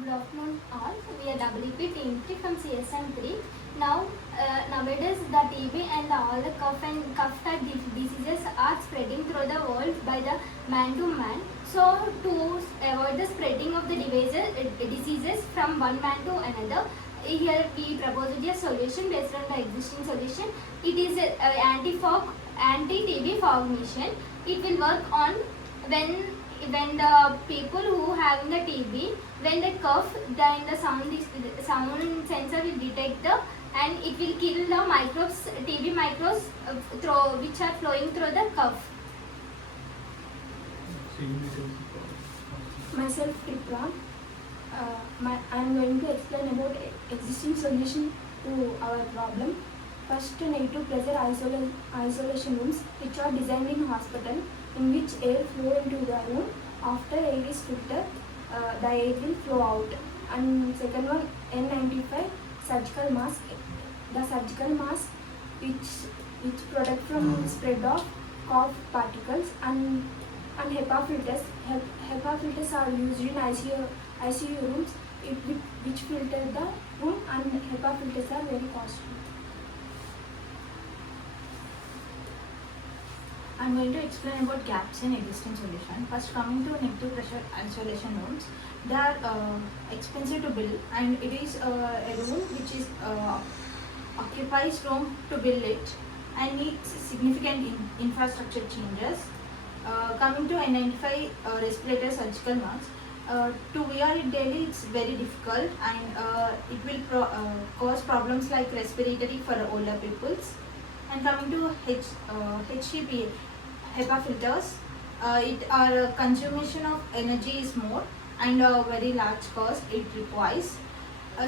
Good afternoon all. We are WP Team 3 from CSM3. Now, nowadays the TB and all the cough type diseases are spreading through the world by the man to man. So, to avoid the spreading of the diseases from one man to another, here we propose a solution based on the existing solution. It is an anti-TB fog mission. It will work on when the people who having the TB, when they cough, then the sound sensor will detect and it will kill the microbes, TB microbes which are flowing through the cough. Myself Tripra. I am going to explain about existing solution to our problem. First, negative pressure isolation rooms, which are designed in hospital, in which air flow into the room. After air is filtered, the air will flow out. And second one, N95 surgical mask. The surgical mask which protect from spread of cough particles, and HEPA filters. HEPA filters are used in ICU rooms, which filter the room, and HEPA filters are very costly. I am going to explain about gaps in existing solution. First, coming to negative pressure isolation rooms, they are expensive to build, and it is a room which is occupies room to build it and needs significant infrastructure changes. Coming to N95 respirator surgical masks, to wear it daily it's very difficult, and it will cause problems like respiratory for older peoples. And coming to HEPA, HEPA filters, our consumption of energy is more and a very large cost it requires.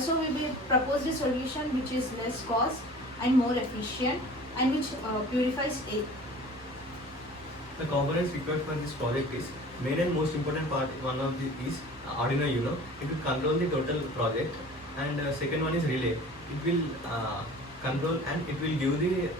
So we will propose a solution which is less cost and more efficient and which purifies air. The components required for this project is main and most important part. One of the is Arduino Uno. It will control the total project, and second one is relay. It will control and it will give the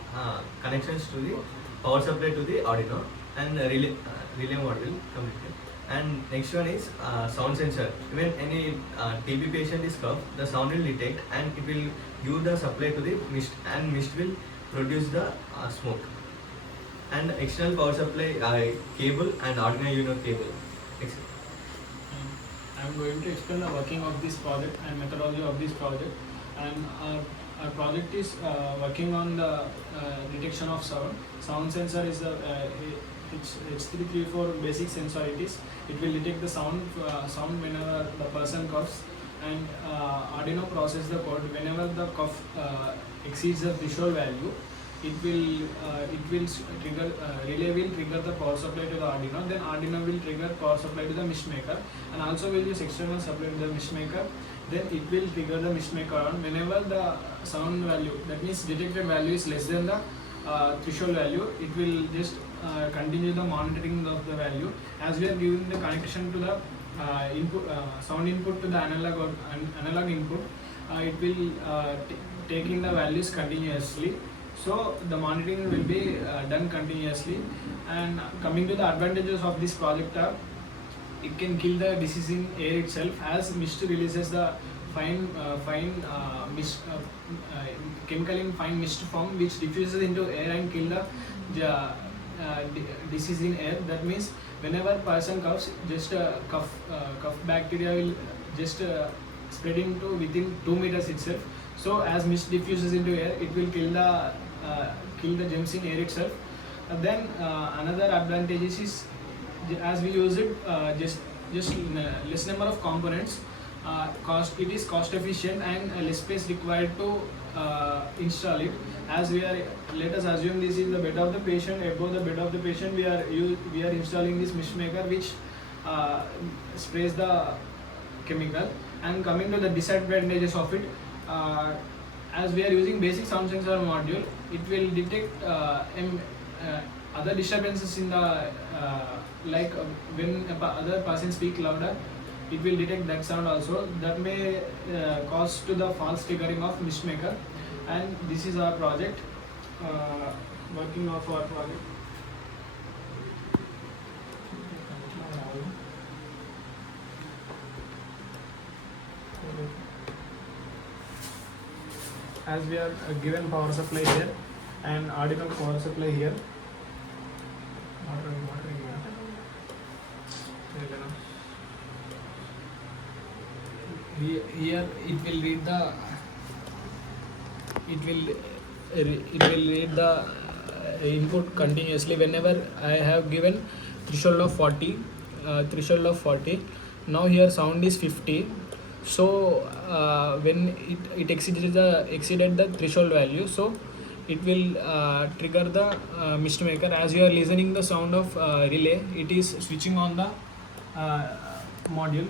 connections to the power supply to the Arduino, and relay module completely. And next one is sound sensor. When any TB patient is cough, the sound will detect and it will give the supply to the mist, and mist will produce the smoke. And external power supply cable and Arduino Uno cable. I am going to explain the working of this project and methodology of this project. And our project is working on the detection of sound. Sound sensor is H334 basic sensor. It will detect the sound whenever the person coughs, and Arduino process the code whenever the cough exceeds the threshold value. It will trigger relay will trigger the power supply to the Arduino. Then Arduino will trigger power supply to the mist maker, and also will use external supply to the mist maker. Then it will trigger the mist maker on whenever the sound value, that means detected value, is less than the threshold value. It will just continue the monitoring of the value. As we are giving the connection to the sound input to the analog input, it will taking the values continuously. So the monitoring will be done continuously. And coming to the advantages of this project are, it can kill the disease in air itself, as mist releases the mist, chemical in fine mist form, which diffuses into air and kill the disease in air. That means whenever person coughs, just cough bacteria will just spread into within 2 meters itself. So as mist diffuses into air, it will kill the germs in air itself. Then another advantage is, as we use it just less number of components, it is cost efficient and less space required to install it. As let us assume this is the bed of the patient. Above the bed of the patient, we are installing this mist maker which sprays the chemical. And coming to the disadvantages of it, as we are using basic sound sensor module, it will detect other disturbances in the like when other person speak louder, it will detect that sound also. That may cause to the false triggering of mist maker. And this is our project, working of our project. As we are given power supply here and Arduino power supply here. Here it will read the input continuously whenever I have given threshold of 40. Now here sound is 50. So when it exceeded the threshold value, so it will trigger the mist maker. As you are listening the sound of relay, it is switching on the module.